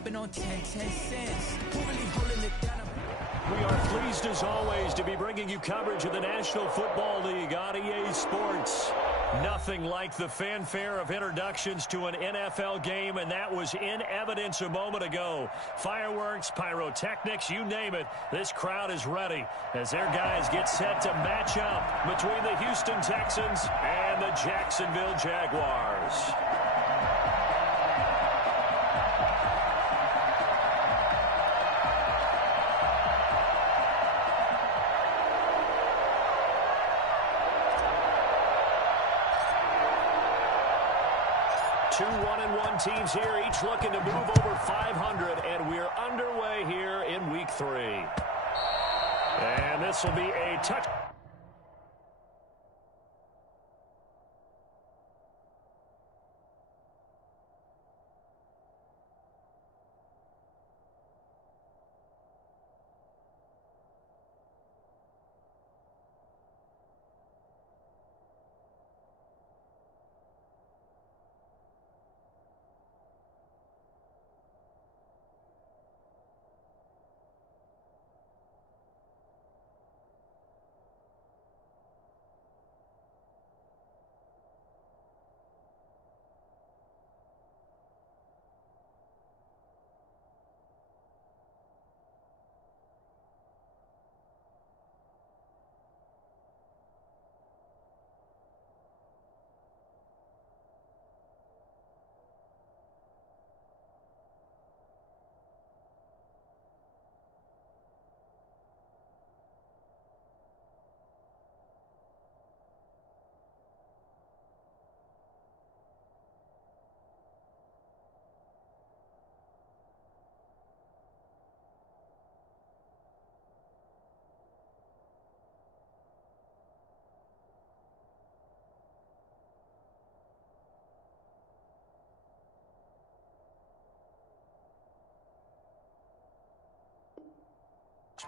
I've been on 10 cents. Who really holding it down? We are pleased as always to be bringing you coverage of the National Football League on EA Sports. Nothing like the fanfare of introductions to an NFL game, and that was in evidence a moment ago. Fireworks, pyrotechnics, you name it. This crowd is ready as their guys get set to match up between the Houston Texans and the Jacksonville Jaguars. Two 1-1 teams here, each looking to move over 500, and we're underway here in Week 3. And this will be a touch.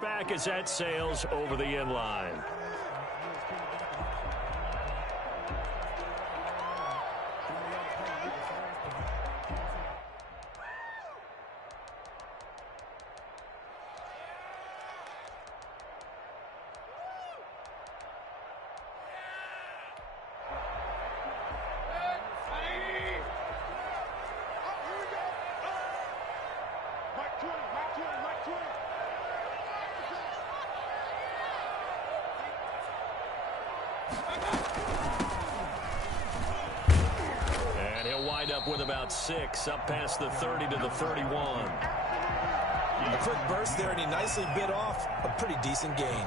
Back as that sails over the end line. And he'll wind up with about 6, up past the 30 to the 31. A quick burst there, and he nicely bit off a pretty decent gain.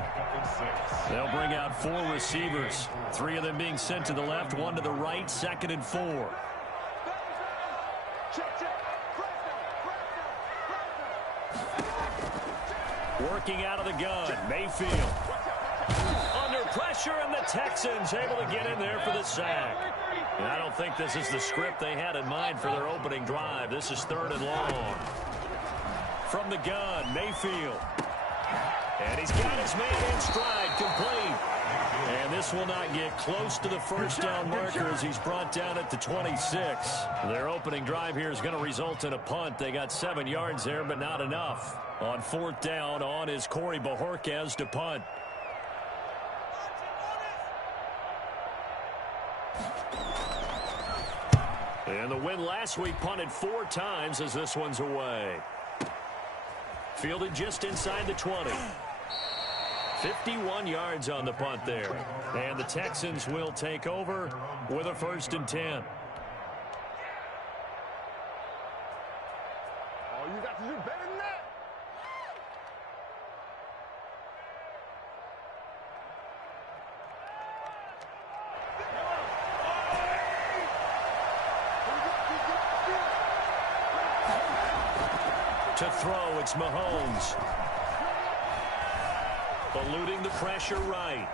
They'll bring out 4 receivers, 3 of them being sent to the left, 1 to the right, 2nd and 4. Working out of the gun, Mayfield. Under pressure, and the Texans able to get in there for the sack. And I don't think this is the script they had in mind for their opening drive. This is 3rd and long. From the gun, Mayfield. And he's got his man in stride, complete. And this will not get close to the first down marker as he's brought down at the 26. Their opening drive here is going to result in a punt. They got 7 yards there, but not enough. On 4th down, on is Corey Bojorquez to punt. And the win last week punted 4 times as this one's away. Fielded just inside the 20. 51 yards on the punt there. And the Texans will take over with a 1st and 10. Oh, you got to do better than that. To throw, it's Mahomes. Eluding the pressure right.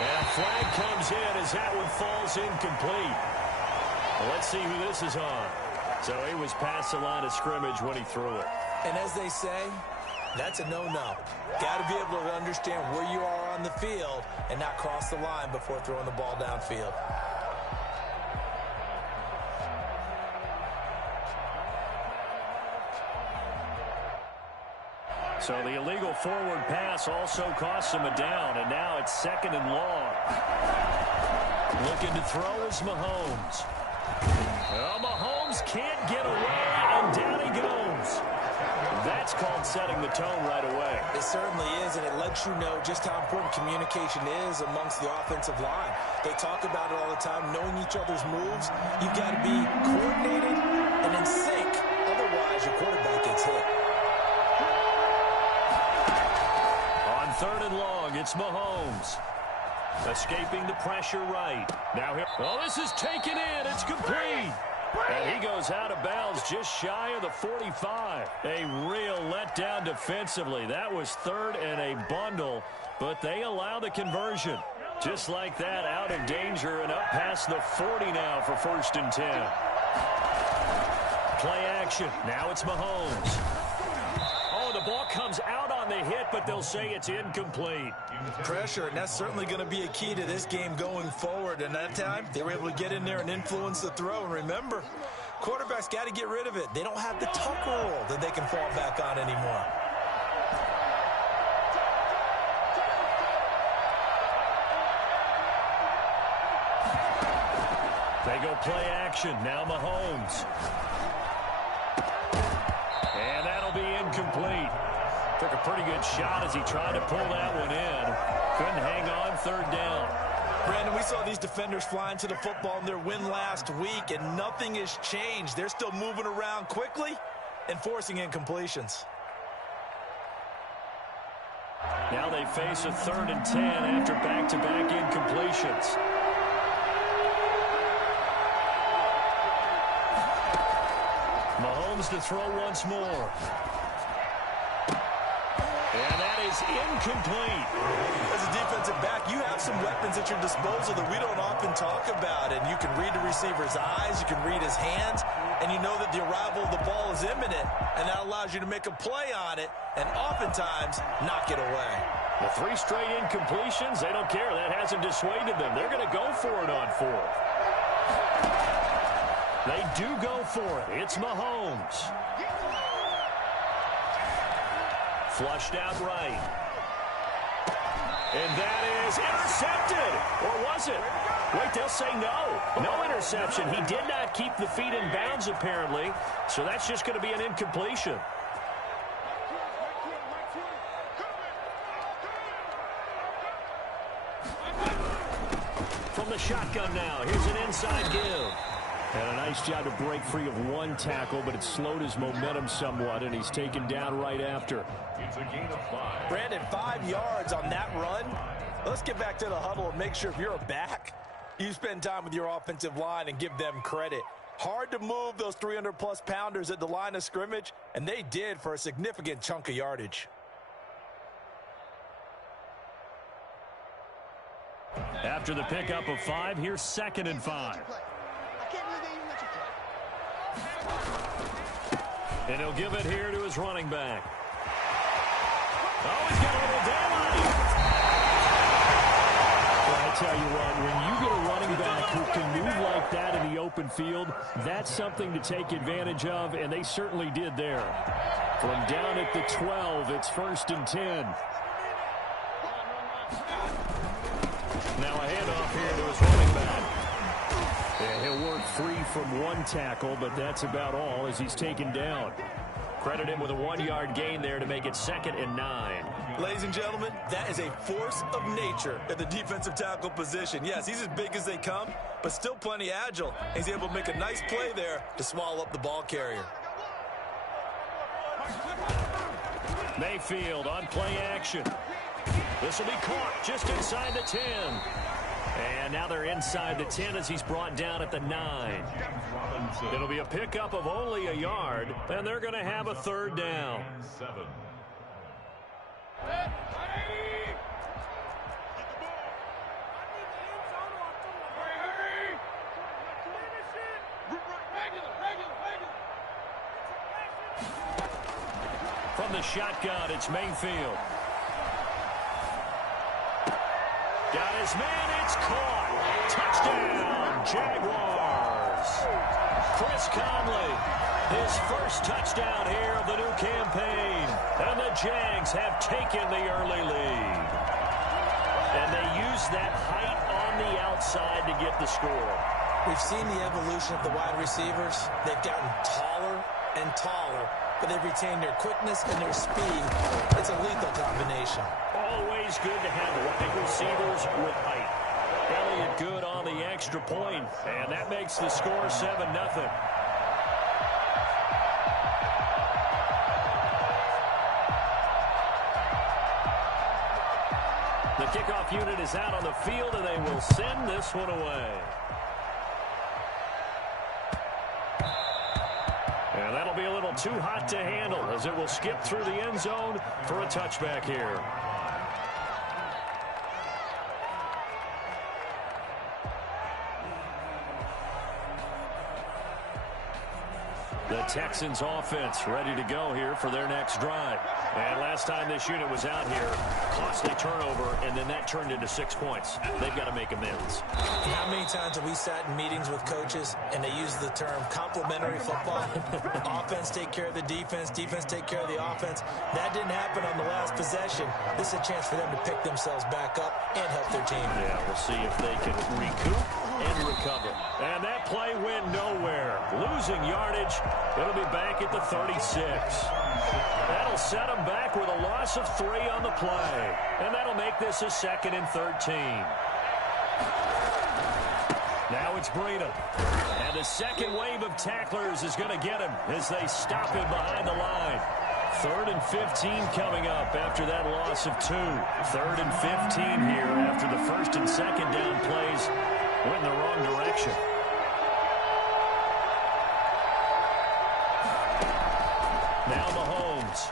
And a flag comes in as that one falls incomplete. Well, let's see who this is on. So he was past the line of scrimmage when he threw it. And as they say, that's a no-no. Got to be able to understand where you are on the field and not cross the line before throwing the ball downfield. So the illegal forward pass also costs him a down, and now it's 2nd and long. Looking to throw is Mahomes. Well, Mahomes can't get away, and down he goes. That's called setting the tone right away. It certainly is, and it lets you know just how important communication is amongst the offensive line. They talk about it all the time, knowing each other's moves. You've got to be coordinated and in sync. Otherwise, your quarterback gets hit. On 3rd and long, it's Mahomes. Escaping the pressure right. Now here. Oh, this is taken in. It's complete. And he goes out of bounds just shy of the 45. A real letdown defensively. That was 3rd and a bundle, but they allow the conversion. Just like that, out of danger and up past the 40 now for 1st and 10. Play action. Now it's Mahomes. Oh, the ball comes out on the hit, but they'll say it's incomplete. Pressure, and that's certainly going to be a key to this game going forward. And that time, they were able to get in there and influence the throw. And remember, quarterbacks got to get rid of it. They don't have the Tucker rule that they can fall back on anymore. They go play action. Now Mahomes. And that'll be incomplete. Took a pretty good shot as he tried to pull that one in. Couldn't hang on 3rd down. Brandon, we saw these defenders flying to the football in their win last week, and nothing has changed. They're still moving around quickly and forcing incompletions. Now they face a 3rd and 10 after back-to-back incompletions. Mahomes to throw once more. And that is incomplete. As a defensive back, you have some weapons at your disposal that we don't often talk about. And you can read the receiver's eyes, you can read his hands, and you know that the arrival of the ball is imminent. And that allows you to make a play on it and oftentimes knock it away. The 3 straight incompletions, they don't care. That hasn't dissuaded them. They're going to go for it on 4th. They do go for it. It's Mahomes. Flushed out right. And that is intercepted. Or was it? Wait, they'll say no. No interception. He did not keep the feet in bounds, apparently. So that's just going to be an incompletion. From the shotgun now. Here's an inside give. And a nice job to break free of 1 tackle, but it slowed his momentum somewhat, and he's taken down right after. It's a gain of 5. Brandon, 5 yards on that run. Let's get back to the huddle and make sure if you're a back, you spend time with your offensive line and give them credit. Hard to move those 300-plus pounders at the line of scrimmage, and they did for a significant chunk of yardage. After the pickup of 5, here's 2nd and 5. And he'll give it here to his running back. Oh, he's got a little daylight. Well, I tell you what, when you get a running back who can move like that in the open field, that's something to take advantage of, and they certainly did there. From down at the 12, it's 1st and 10. Now a handoff here to his running back. Yeah, he'll work free from 1 tackle, but that's about all as he's taken down. Credit him with a 1-yard gain there to make it 2nd and 9. Ladies and gentlemen, that is a force of nature at the defensive tackle position. Yes, he's as big as they come, but still plenty agile. He's able to make a nice play there to swallow up the ball carrier. Mayfield on play action. This will be caught just inside the 10. And now they're inside the 10 as he's brought down at the 9. It'll be a pickup of only a yard, and they're going to have a 3rd down. From the shotgun, it's Mayfield. Got his man, it's caught. Touchdown, Jaguars. Chris Conley His first touchdown here of the new campaign. And the Jags have taken the early lead. And they use that height on the outside to get the score. We've seen the evolution of the wide receivers. They've gotten taller and taller, but they've retained their quickness and their speed. It's a lethal combination. Always good to have wide receivers with height. Elliott good on the extra point, and that makes the score 7-0. The kickoff unit is out on the field, and they will send this one away. And that'll be a little too hot to handle as it will skip through the end zone for a touchback here. The Texans offense ready to go here for their next drive. And last time this unit was out here, costly turnover, and then that turned into 6 points. They've got to make amends. How many times have we sat in meetings with coaches and they use the term complementary football? Offense take care of the defense, defense take care of the offense. That didn't happen on the last possession. This is a chance for them to pick themselves back up and help their team. Yeah, we'll see if they can recoup and recover. And that play went nowhere. Losing yardage. It'll be back at the 36. That'll set them back with a loss of 3 on the play. And that'll make this a 2nd and 13. Now it's Breida. And the second wave of tacklers is going to get him as they stop him behind the line. 3rd and 15 coming up after that loss of 2. 3rd and 15 here after the 1st and 2nd down plays went in the wrong direction. Now Mahomes.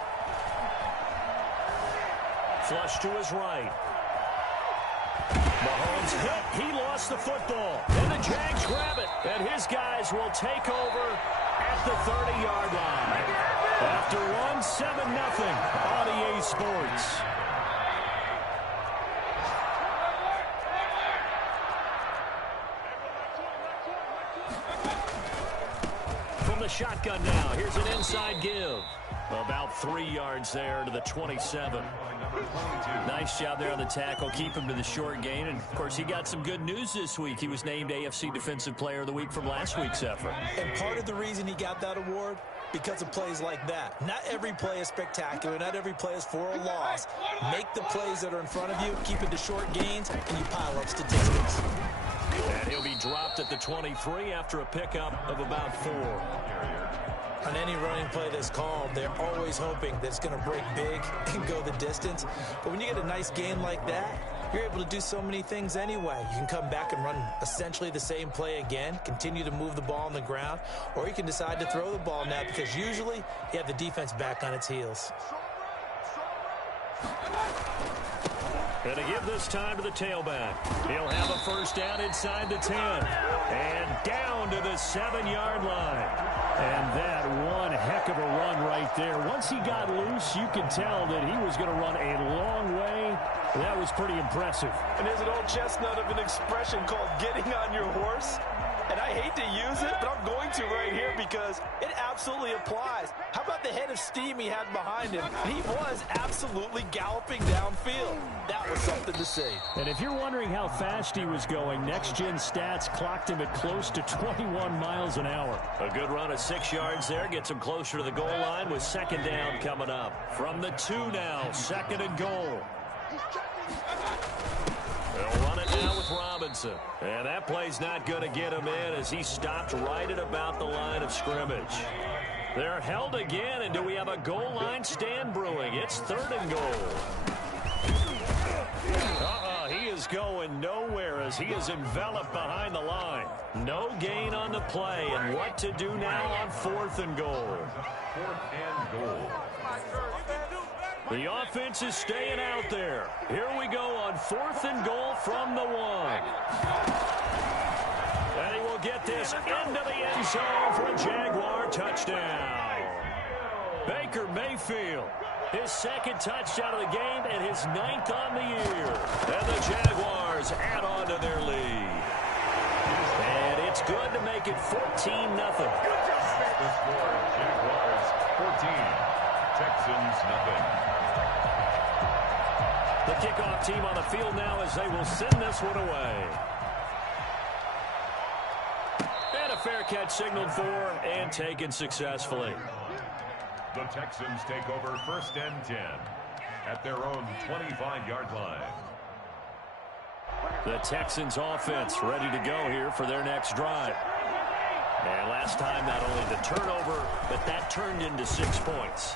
Flush to his right. Mahomes hit. He lost the football. And the Jags grab it. And his guys will take over at the 30-yard line. After one, 7-0 on EA Sports. From the shotgun now, here's an inside give. About 3 yards there to the 27. Nice job there on the tackle. Keep him to the short gain. And, of course, he got some good news this week. He was named AFC Defensive Player of the Week from last week's effort. And part of the reason he got that award, because of plays like that. Not every play is spectacular. Not every play is for a loss. Make the plays that are in front of you, keep it to short gains, and you pile up statistics. And he'll be dropped at the 23 after a pickup of about 4. On any running play that's called, they're always hoping that it's going to break big and go the distance. But when you get a nice gain like that, you're able to do so many things anyway. You can come back and run essentially the same play again, continue to move the ball on the ground, or you can decide to throw the ball now because usually you have the defense back on its heels. And to give this time to the tailback. He'll have a first down inside the 10. And down to the 7-yard line. And that one heck of a run right there. Once he got loose, you could tell that he was going to run a long way. That was pretty impressive. And there's an old chestnut of an expression called getting on your horse. And I hate to use it, but I'm going to right here because it absolutely applies. How about the head of steam he had behind him? He was absolutely galloping downfield. That was something to see. And if you're wondering how fast he was going, Next Gen Stats clocked him at close to 21 miles an hour. A good run of 6 yards there gets him closer to the goal line with 2nd down coming up. From the 2 now, 2nd and goal. They'll run it now with Robinson. And that play's not going to get him in as he stopped right at about the line of scrimmage. They're held again, and do we have a goal line stand brewing? It's 3rd and goal. He is going nowhere as he is enveloped behind the line. No gain on the play, and what to do now on 4th and goal. 4th and goal. The offense is staying out there. Here we go on 4th and goal from the 1. And he will get this into the end zone for a Jaguar touchdown. Baker Mayfield, his 2nd touchdown of the game and his 9th on the year. And the Jaguars add on to their lead. And it's good to make it 14-0. The score, Jaguars 14, Texans nothing. The kickoff team on the field now as they will send this one away. And a fair catch signaled for and taken successfully. The Texans take over 1st and 10 at their own 25-yard line. The Texans offense ready to go here for their next drive. And last time, not only the turnover, but that turned into 6 points.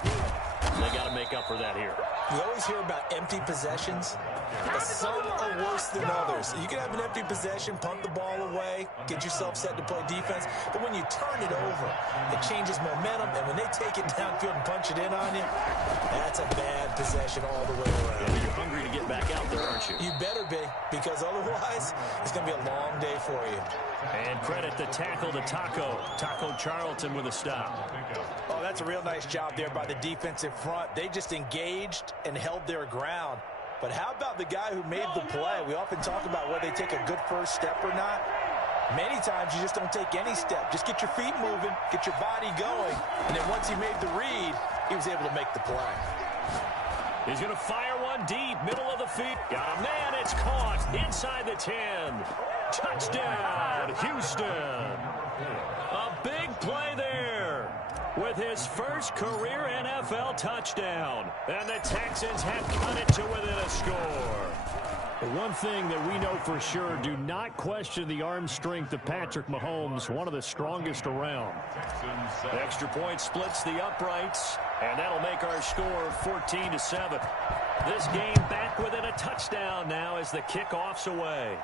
They got to make up for that here. We always hear about empty possessions, but some are worse than others. You can have an empty possession, punt the ball away, get yourself set to play defense, but when you turn it over, it changes momentum, and when they take it downfield and punch it in on you, that's a bad possession all the way around. Yeah, you're hungry to get back out there, aren't you? You better be, because otherwise, it's going to be a long day for you. And credit the tackle to Taco Charlton with a stop. Oh, that's a real nice job there by the defensive front. They just engaged and held their ground. But how about the guy who made the play? We often talk about whether they take a good first step or not. Many times you just don't take any step. Just get your feet moving, get your body going, and then once he made the read, he was able to make the play. He's going to fire one deep, middle of the field. Got a man, it's caught inside the 10. Touchdown, Houston. A big play there with his first career NFL touchdown. And the Texans have cut it to within a score. But one thing that we know for sure, do not question the arm strength of Patrick Mahomes, one of the strongest around. The extra point splits the uprights, and that'll make our score 14-7. This game back within a touchdown now as the kickoff's away.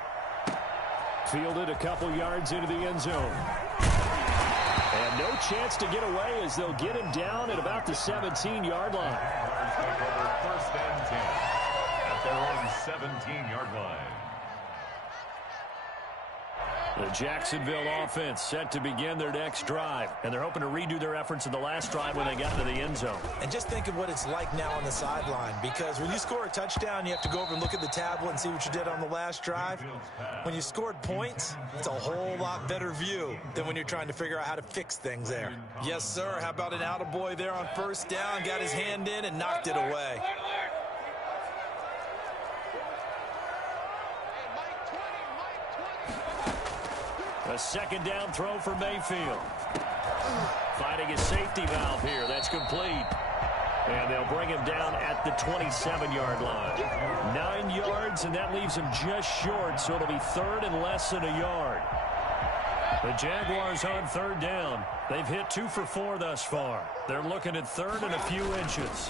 Fielded a couple yards into the end zone. And no chance to get away as they'll get him down at about the 17-yard line. First and 10 at their own 17-yard line. The Jacksonville offense set to begin their next drive. And they're hoping to redo their efforts in the last drive when they got to the end zone. And just think of what it's like now on the sideline, because when you score a touchdown, you have to go over and look at the tablet and see what you did on the last drive. When you scored points, it's a whole lot better view than when you're trying to figure out how to fix things there. Yes, sir. How about an attaboy there on first down? Got his hand in and knocked it away. A second down throw for Mayfield. Finding his safety valve here. That's complete. And they'll bring him down at the 27-yard line. 9 yards, and that leaves him just short, so it'll be third and less than a yard. The Jaguars on third down. They've hit 2 for 4 thus far. They're looking at third and a few inches.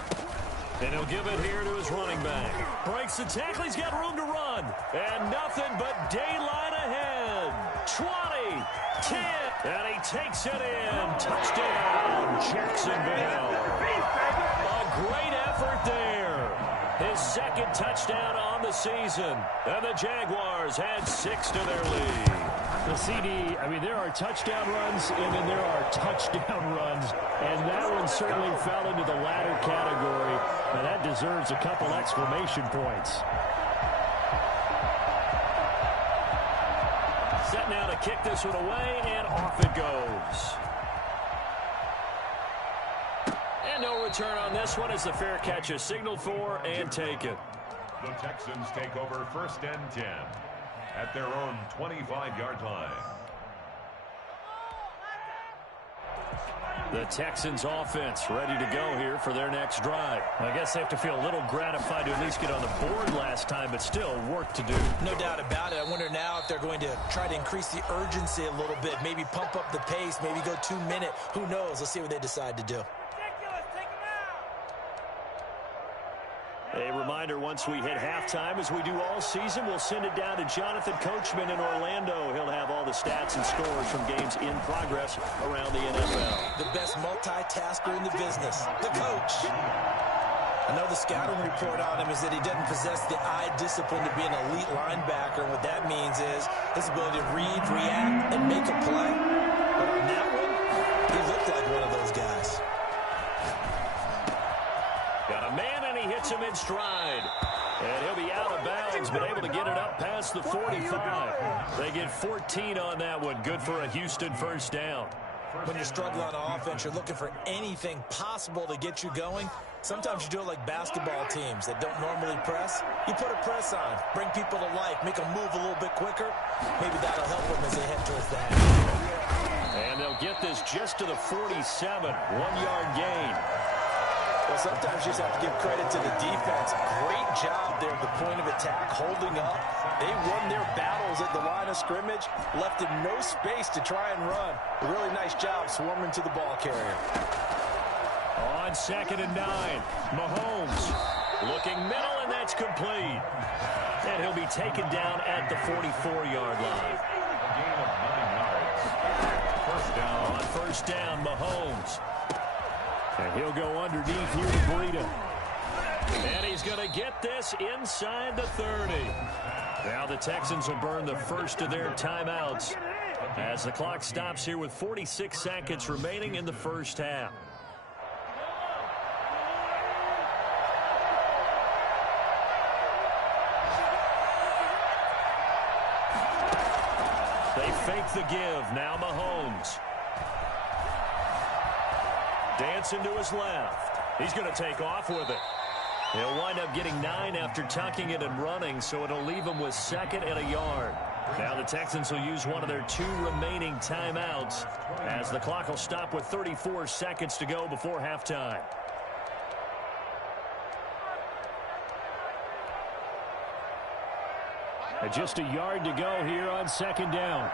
And he'll give it here to his running back. Breaks the tackle. He's got room to run. And nothing but daylight ahead. 20, 10, and he takes it in. Touchdown, Jacksonville. A great effort there. His second touchdown on the season. And the Jaguars add 6 to their lead. The CD, I mean, there are touchdown runs, and then there are touchdown runs. And that one certainly fell into the latter category. And that deserves a couple exclamation points. Set now to kick this one away, and off it goes. And no return on this one as the fair catch is signaled for and taken. The Texans take over 1st and 10 at their own 25-yard line. The Texans offense ready to go here for their next drive. I guess they have to feel a little gratified to at least get on the board last time, but still work to do. No doubt about it. I wonder now if they're going to try to increase the urgency a little bit, maybe pump up the pace, maybe go 2 minute. Who knows? Let's see what they decide to do. A reminder, once we hit halftime, as we do all season, we'll send it down to Jonathan Coachman in Orlando. He'll have all the stats and scores from games in progress around the NFL. The best multitasker in the business, the coach. I know the scouting report on him is that he doesn't possess the eye discipline to be an elite linebacker. And what that means is his ability to read, react, and make a play. But on that one, he looked like one of those guys. Got a man, and he hits him in stride. And he'll be out of bounds, but able to get it up past the 45. They get 14 on that one. Good for a Houston first down. When you're struggling on offense, you're looking for anything possible to get you going. Sometimes you do it like basketball teams that don't normally press. You put a press on, bring people to life, make them move a little bit quicker. Maybe that'll help them as they head towards the half. And they'll get this just to the 47, 1-yard gain. Well, sometimes you just have to give credit to the defense. Great job there at the point of attack, holding up. They won their battles at the line of scrimmage, left them no space to try and run. A really nice job swarming to the ball carrier. On 2nd and 9, Mahomes looking middle, and that's complete. And he'll be taken down at the 44-yard line. A gain of 9 yards. First down. On 1st down, Mahomes. And he'll go underneath here to Breida. And he's going to get this inside the 30. Now the Texans will burn the first of their timeouts as the clock stops here with 46 seconds remaining in the first half. They fake the give. Now Mahomes. Dancing to his left. He's going to take off with it. He'll wind up getting 9 after tucking it and running, so it'll leave him with 2nd and a yard. Now the Texans will use one of their 2 remaining timeouts as the clock will stop with 34 seconds to go before halftime. And just a yard to go here on 2nd down.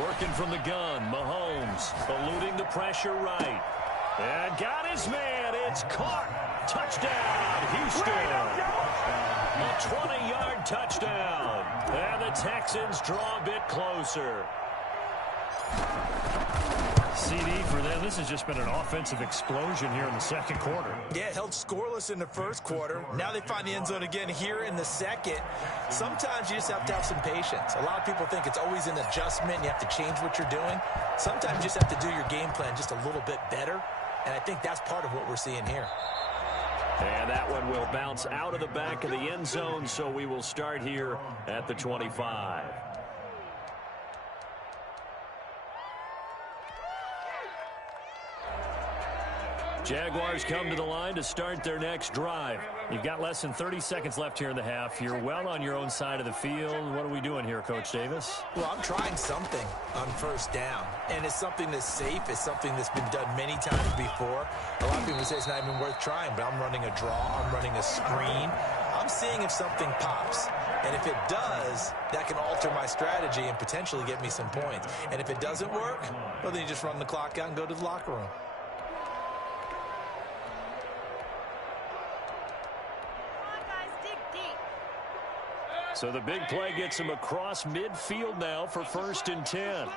Working from the gun, Mahomes eluding the pressure right. And got his man. It's caught. Touchdown, Houston. A 20-yard touchdown. And the Texans draw a bit closer. CD for them. This has just been an offensive explosion here in the second quarter. Yeah, held scoreless in the first quarter. Now they find the end zone again here in the second. Sometimes you just have to have some patience. A lot of people think it's always an adjustment. You have to change what you're doing. Sometimes you just have to do your game plan just a little bit better. And I think that's part of what we're seeing here. And that one will bounce out of the back of the end zone, so we will start here at the 25. Jaguars come to the line to start their next drive. You've got less than 30 seconds left here in the half. You're well on your own side of the field. What are we doing here, Coach Davis? Well, I'm trying something on 1st down, and it's something that's safe. It's something that's been done many times before. A lot of people say it's not even worth trying, but I'm running a draw. I'm running a screen. I'm seeing if something pops. And if it does, that can alter my strategy and potentially get me some points. And if it doesn't work, well, then you just run the clock out and go to the locker room. So the big play gets him across midfield now for 1st and 10.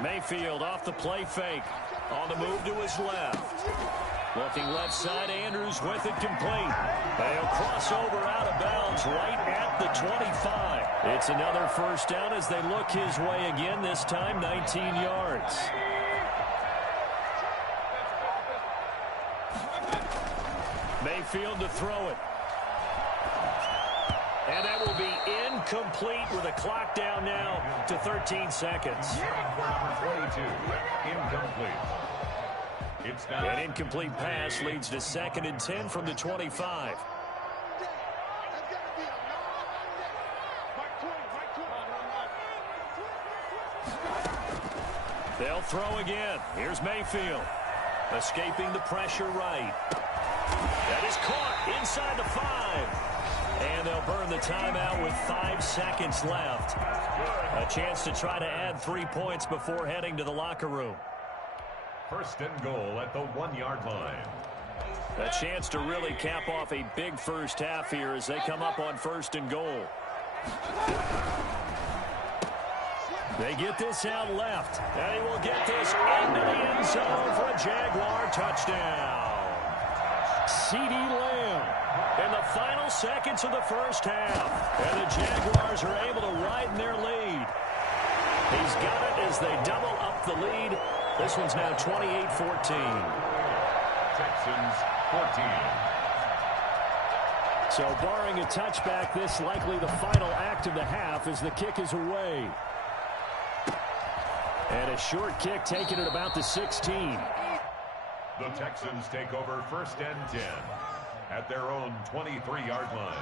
Mayfield off the play fake. On the move to his left. Looking left side, Andrews with it complete. They'll cross over out of bounds right at the 25. It's another 1st down as they look his way again, this time 19 yards. Mayfield to throw it. And that will be incomplete with a clock down now to 13 seconds. Number 22, incomplete. It's now An incomplete pass leads to 2nd and 10 from the 25. They'll throw again. Here's Mayfield. Escaping the pressure right. That is caught inside the 5. And they'll burn the timeout with 5 seconds left. A chance to try to add 3 points before heading to the locker room. 1st and goal at the 1-yard line. A chance to really cap off a big first half here as they come up on 1st and goal. They get this out left. And he will get this into the end zone for a Jaguar touchdown. CeeDee Lamb in the final seconds of the first half. And the Jaguars are able to widen their lead. He's got it as they double up the lead. This one's now 28-14. Texans 14, So barring a touchback, this likely the final act of the half as the kick is away. And a short kick taken at about the 16. The Texans take over 1st and 10 at their own 23-yard line.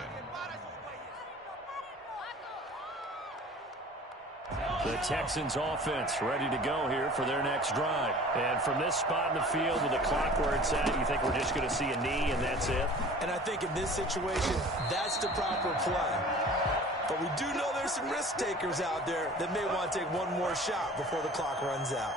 The Texans offense ready to go here for their next drive. And from this spot in the field with the clock where it's at, you think we're just going to see a knee and that's it? And I think in this situation, that's the proper play. But we do know there's some risk takers out there that may want to take one more shot before the clock runs out.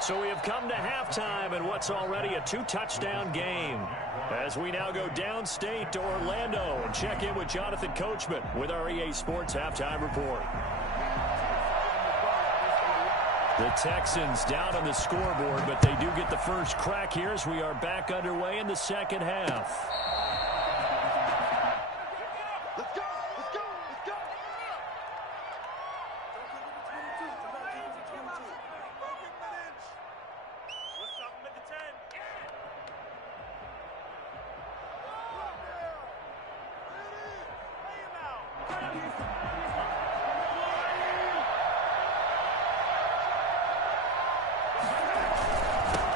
So we have come to halftime in what's already a 2-touchdown game. As we now go downstate to Orlando and check in with Jonathan Coachman with our EA Sports Halftime Report. The Texans down on the scoreboard, but they do get the first crack here as we are back underway in the second half. Let's go! Let's go! Let's go! What's up with the 10?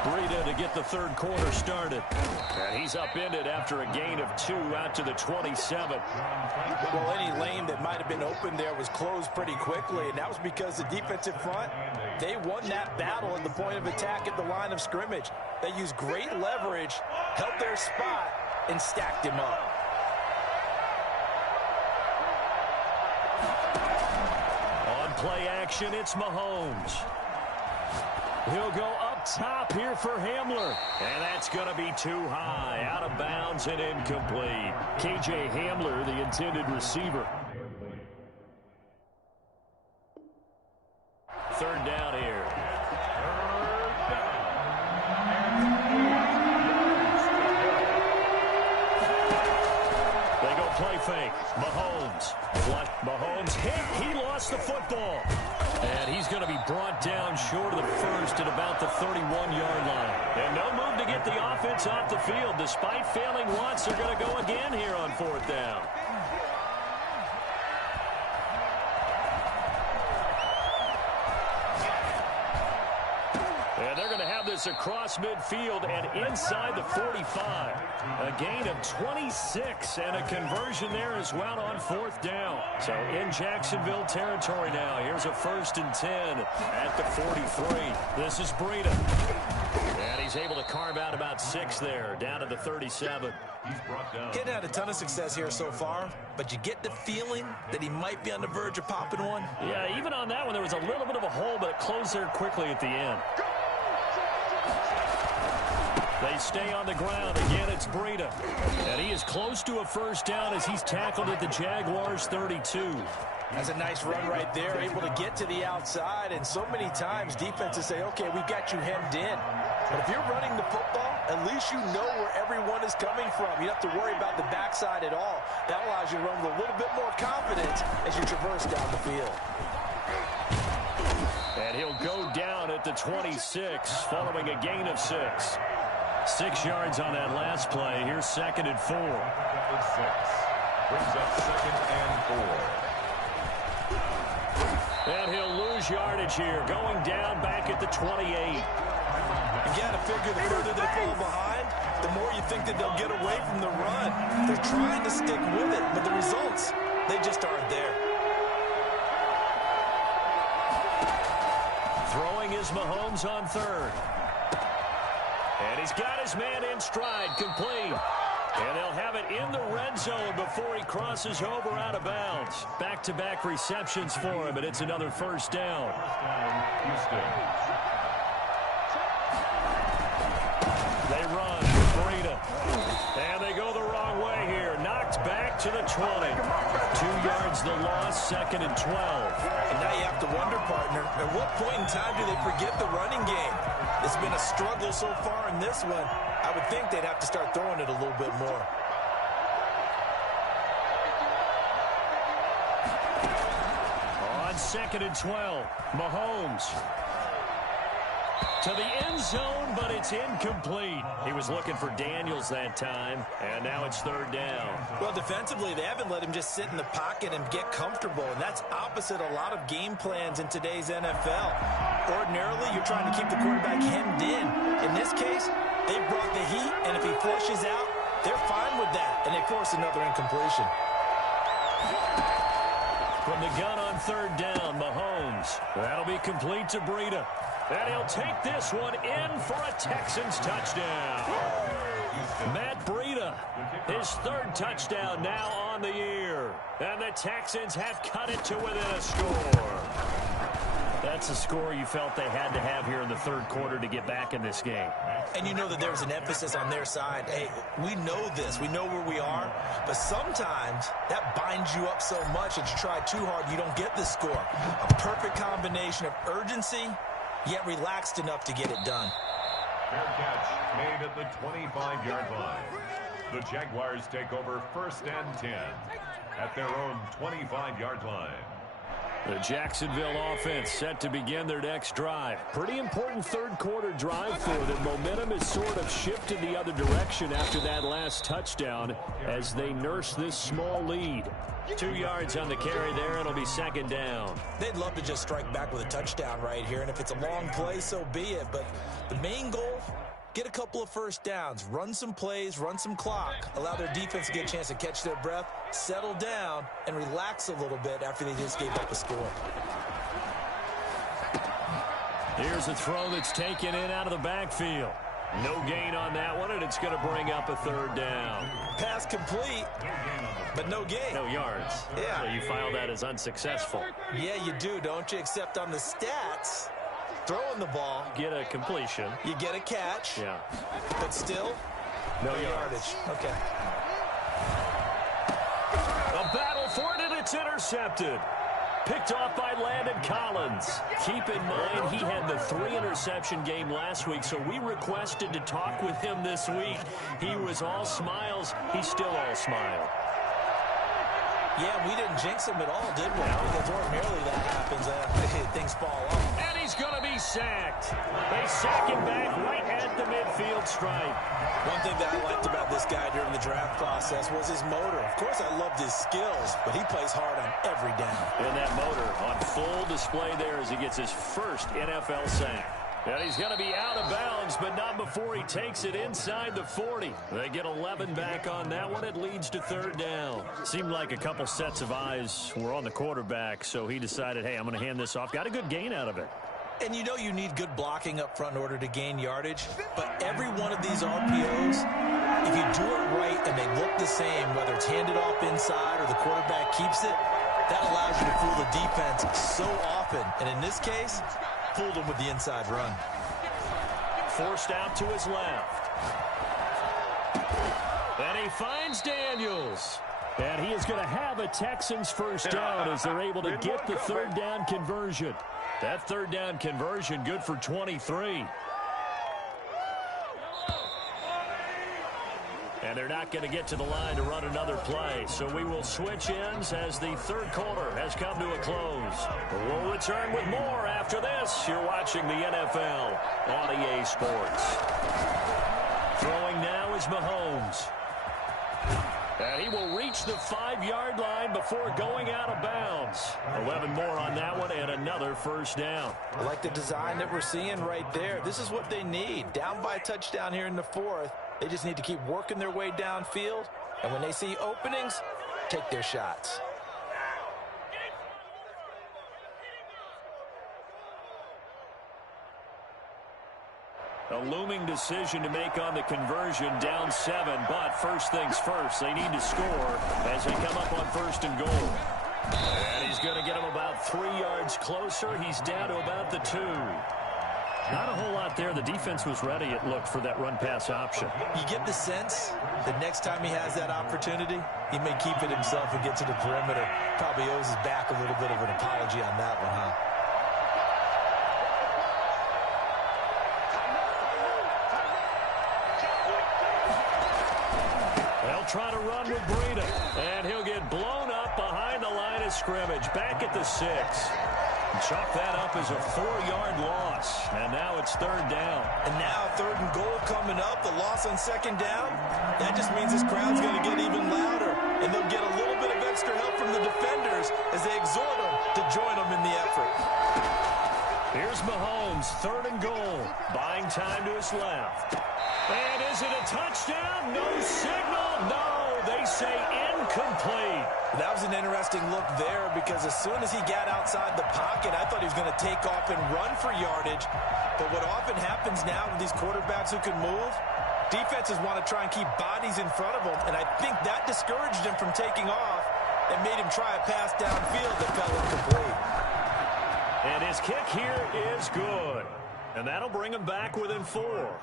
Breida to get the third quarter started. And he's upended after a gain of 2 out to the 27. Well, any lane that might have been open there was closed pretty quickly, and that was because the defensive front, they won that battle at the point of attack at the line of scrimmage. They used great leverage, held their spot, and stacked him up. On play action, it's Mahomes. He'll go up top here for Hamler. And that's going to be too high. Out of bounds and incomplete. KJ Hamler, the intended receiver. Third down here. They go play fake. Mahomes. Mahomes hit. He lost the football. And he's going to be brought down short of the first at about the 31-yard line. And no move to get the offense off the field. Despite failing once, they're going to go again here on 4th down. And they're going to have this across midfield and inside the 45. A gain of 26 and a conversion there as well on 4th down. So in Jacksonville territory now. Here's a 1st and 10 at the 43. This is Breida. And he's able to carve out about 6 there, down to the 37. He's brought down. Getting had a ton of success here so far, but you get the feeling that he might be on the verge of popping one. Yeah, even on that one, there was a little bit of a hole, but it closed there quickly at the end. They stay on the ground. Again, it's Breida. And he is close to a 1st down as he's tackled at the Jaguars' 32. That's a nice run right there, able to get to the outside. And so many times defenses say, okay, we've got you hemmed in. But if you're running the football, at least you know where everyone is coming from. You don't have to worry about the backside at all. That allows you to run with a little bit more confidence as you traverse down the field. And he'll go down at the 26 following a gain of 6. 6 yards on that last play. Here's 2nd and 4. Brings up 2nd and 4. And he'll lose yardage here, going down back at the 28. You got to figure the further they fall behind, the more you think that they'll get away from the run. They're trying to stick with it, but the results, they just aren't there. Throwing is Mahomes on 3rd. And he's got his man in stride, complete. And they'll have it in the red zone before he crosses over out of bounds. Back-to-back receptions for him, and it's another 1st down. Houston. They run, Breida. And they go the wrong way here. Knocked back to the 20. 2 yards the loss, 2nd and 12. And now you have to wonder, partner, at what point in time do they forget the running game? It's been a struggle so far in this one. I would think they'd have to start throwing it a little bit more. On 2nd and 12, Mahomes. To the end zone, but it's incomplete. He was looking for Daniels that time, and now it's third down. Well, defensively, they haven't let him just sit in the pocket and get comfortable, and that's opposite a lot of game plans in today's NFL. Ordinarily, you're trying to keep the quarterback hemmed in. In this case, they brought the heat, and if he flushes out, they're fine with that, and they force another incompletion. From the gun on third down, Mahomes. That'll be complete to Breida. And he'll take this one in for a Texans touchdown. Matt Breida, his third touchdown now on the year. And the Texans have cut it to within a score. That's a score you felt they had to have here in the third quarter to get back in this game. And you know that there's an emphasis on their side. Hey, we know this. We know where we are. But sometimes that binds you up so much that you try too hard, you don't get the score. A perfect combination of urgency, yet relaxed enough to get it done. Fair catch made at the 25-yard line. The Jaguars take over first and 10 at their own 25-yard line. The Jacksonville offense set to begin their next drive. Pretty important third quarter drive for them. Momentum is sort of shifted the other direction after that last touchdown as they nurse this small lead. 2 yards on the carry there. It'll be second down. They'd love to just strike back with a touchdown right here, and if it's a long play, so be it. But the main goal, get a couple of first downs, run some plays, run some clock, allow their defense to get a chance to catch their breath, settle down, and relax a little bit after they just gave up a score. Here's a throw that's taken in out of the backfield. No gain on that one, and it's going to bring up a third down. Pass complete, but no gain. No yards. Yeah. So you file that as unsuccessful. Yeah, you do, don't you? Except on the stats, throwing the ball, Get a completion. you get a catch, Yeah. but still, No no yards. yardage. Okay. A battle for it, and it's intercepted. Picked off by Landon Collins. Keep in mind, he had the 3-interception game last week, so we requested to talk with him this week. He was all smiles. He's still all smile. Yeah, we didn't jinx him at all, did we? Because ordinarily that happens. Things fall off. And he's going to be sacked. They sack him back right at the midfield stripe. One thing that I liked about this guy during the draft process was his motor. Of course, I loved his skills, but he plays hard on every down. And that motor on full display there as he gets his first NFL sack. And he's going to be out of bounds, but not before he takes it inside the 40. They get 11 back on that one. It leads to third down. Seemed like a couple sets of eyes were on the quarterback, so he decided, hey, I'm going to hand this off. Got a good gain out of it. And you know you need good blocking up front in order to gain yardage, but every one of these RPOs, if you do it right and they look the same, whether it's handed off inside or the quarterback keeps it, that allows you to fool the defense so often. And in this case, fooled him with the inside run. Forced out to his left. And he finds Daniels. And he is going to have a Texans first down as they're able to get the third down conversion. That third down conversion good for 23. And they're not going to get to the line to run another play. So we will switch ends as the third quarter has come to a close. We'll return with more after this. You're watching the NFL on EA Sports. Throwing now is Mahomes. And he will reach the 5-yard line before going out of bounds. 11 more on that one and another first down. I like the design that we're seeing right there. This is what they need. Down by a touchdown here in the fourth. They just need to keep working their way downfield. And when they see openings, take their shots. A looming decision to make on the conversion, down 7, but first things first, they need to score as they come up on first and goal. And he's going to get him about 3 yards closer. He's down to about the 2. Not a whole lot there. The defense was ready, it looked, for that run-pass option. You get the sense that next time he has that opportunity, he may keep it himself and get to the perimeter. Probably owes his back a little bit of an apology on that one, huh? They'll try to run with Breida, and he'll get blown up behind the line of scrimmage, back at the 6. Chalk that up as a 4-yard loss. And now it's third down. And now third and goal coming up. The loss on second down. That just means this crowd's going to get even louder. And they'll get a little bit of extra help from the defenders as they exhort them to join them in the effort. Here's Mahomes, third and goal. Buying time to his left. And is it a touchdown? No signal. No, they say incomplete. That was an interesting look there because as soon as he got outside the pocket, I thought he was going to take off and run for yardage. But what often happens now with these quarterbacks who can move, defenses want to try and keep bodies in front of them, and I think that discouraged him from taking off and made him try a pass downfield that fell incomplete. And his kick here is good. And that'll bring him back within 4.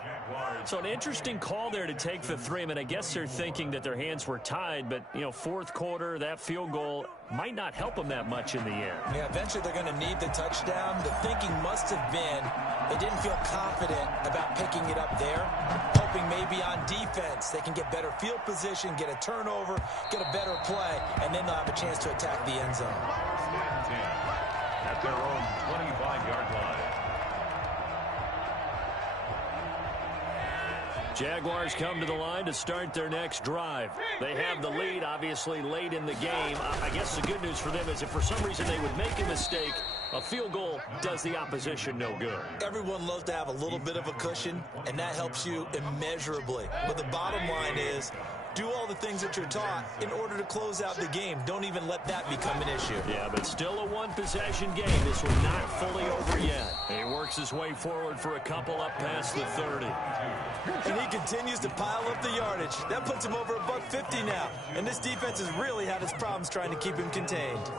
So an interesting call there to take the 3. I mean, I guess they're thinking that their hands were tied, but, you know, fourth quarter, that field goal might not help them that much in the end. Yeah, eventually they're going to need the touchdown. The thinking must have been they didn't feel confident about picking it up there, hoping maybe on defense they can get better field position, get a turnover, get a better play, and then they'll have a chance to attack the end zone. At their own 25-yard line. Jaguars come to the line to start their next drive. They have the lead, obviously, late in the game. I guess the good news for them is if for some reason they would make a mistake, a field goal does the opposition no good. Everyone loves to have a little bit of a cushion, and that helps you immeasurably. But the bottom line is, do all the things that you're taught in order to close out the game. Don't even let that become an issue. Yeah, but still a one-possession game. This one not fully over yet. He works his way forward for a couple up past the 30. And he continues to pile up the yardage. That puts him over $150 now. And this defense has really had its problems trying to keep him contained.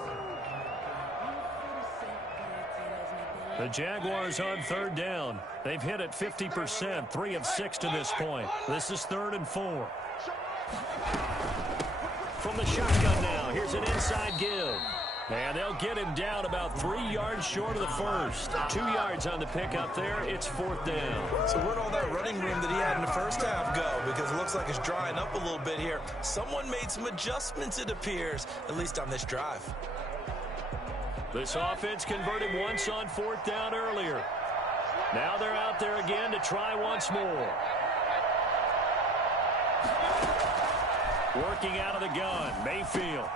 The Jaguars on third down. They've hit it 50%, 3 of 6 to this point. This is 3rd and 4. From the shotgun now, here's an inside give. And they'll get him down about 3 yards short of the first. 2 yards on the pickup there. It's 4th down. So where'd all that running room that he had in the first half go? Because it looks like it's drying up a little bit here. Someone made some adjustments, it appears, at least on this drive. This offense converted once on 4th down earlier. Now they're out there again to try once more. Working out of the gun, Mayfield.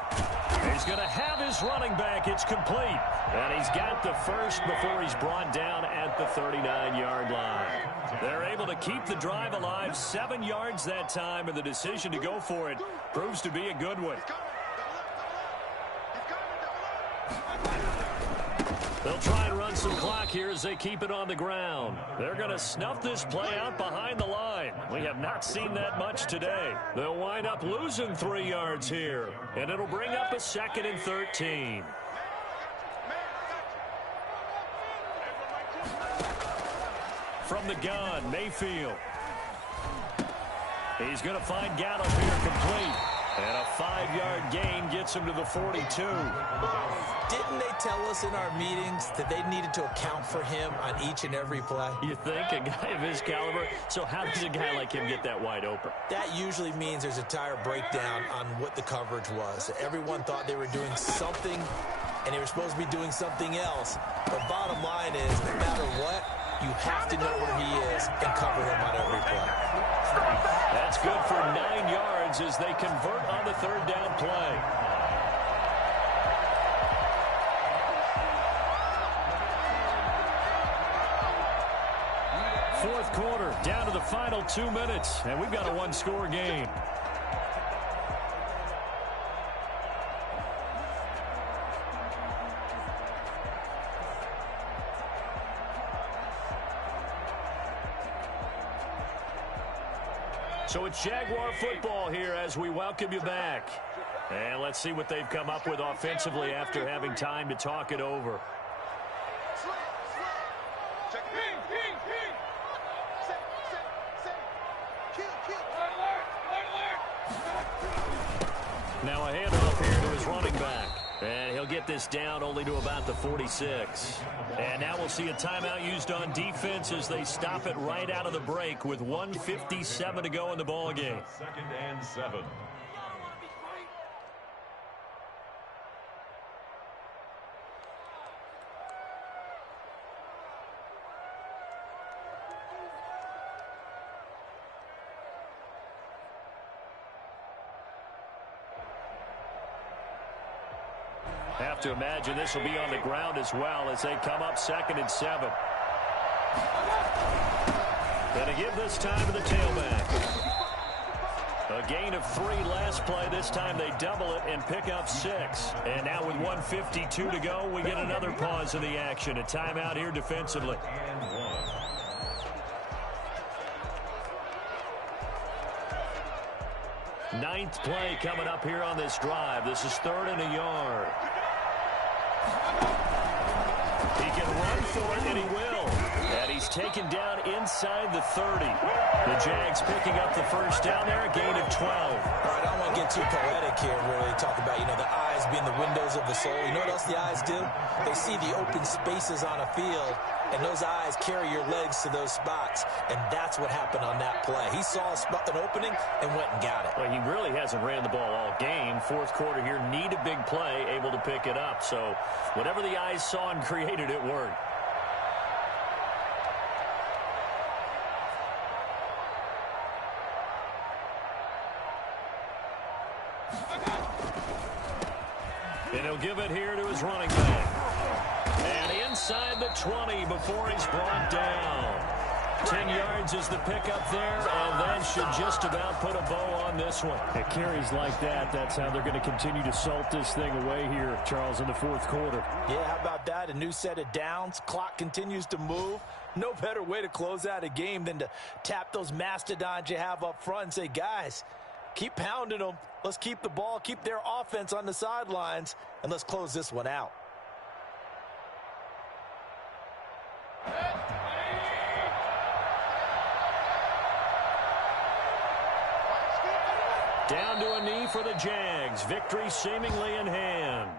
He's going to have his running back. It's complete. And he's got the first before he's brought down at the 39-yard line. They're able to keep the drive alive, 7 yards that time, and the decision to go for it proves to be a good one. They'll try and run some clock here as they keep it on the ground. They're going to snuff this play out behind the line. We have not seen that much today. They'll wind up losing 3 yards here, and it'll bring up a 2nd and 13. From the gun, Mayfield. He's going to find Gallup here complete. And a 5-yard gain gets him to the 42. Didn't they tell us in our meetings that they needed to account for him on each and every play? You think? A guy of his caliber? So how does a guy like him get that wide open? That usually means there's a tire breakdown on what the coverage was. Everyone thought they were doing something, and they were supposed to be doing something else. But bottom line is, no matter what, you have to know where he is and cover him on every play. That's good for 9 yards as they convert on the 3rd down play. Fourth quarter, down to the final 2 minutes, and we've got a one-score game. So it's Jaguar football here as we welcome you back. And let's see what they've come up with offensively after having time to talk it over. Now a handoff here to his running back. And he'll get this down only to about the 46. And now we'll see a timeout used on defense as they stop it right out of the break with 1:57 to go in the ball game. 2nd and 7. Have to imagine this will be on the ground as well as they come up 2nd and 7. Going to give this time to the tailback. A gain of 3 last play. This time they double it and pick up 6. And now with 1:52 to go, we get another pause in the action. A timeout here defensively. Ninth play coming up here on this drive. This is 3rd and a yard. He can run for it, and he will. And he's taken down inside the 30. The Jags picking up the first down there, a gain of 12. All right, I don't want to get too poetic here where they talk about, the eyes being the windows of the soul. You know what else the eyes do? They see the open spaces on a field, and those eyes carry your legs to those spots, and that's what happened on that play. He saw an opening and went and got it. Well, he really hasn't ran the ball all game. Fourth quarter here, need a big play, able to pick it up. So whatever the eyes saw and created, it worked. And he'll give it here to his running back. And inside the 20 before he's brought down. 10 yards is the pickup there, and that should just about put a bow on this one. It carries like that. That's how they're going to continue to salt this thing away here, Charles, in the fourth quarter. Yeah, how about that? A new set of downs. Clock continues to move. No better way to close out a game than to tap those mastodons you have up front and say, guys, keep pounding them. Let's keep the ball, keep their offense on the sidelines, and let's close this one out. Down to a knee for the Jags. Victory seemingly in hand.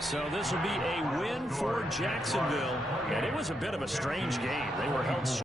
So this will be a win for Jacksonville. And it was a bit of a strange game. They were held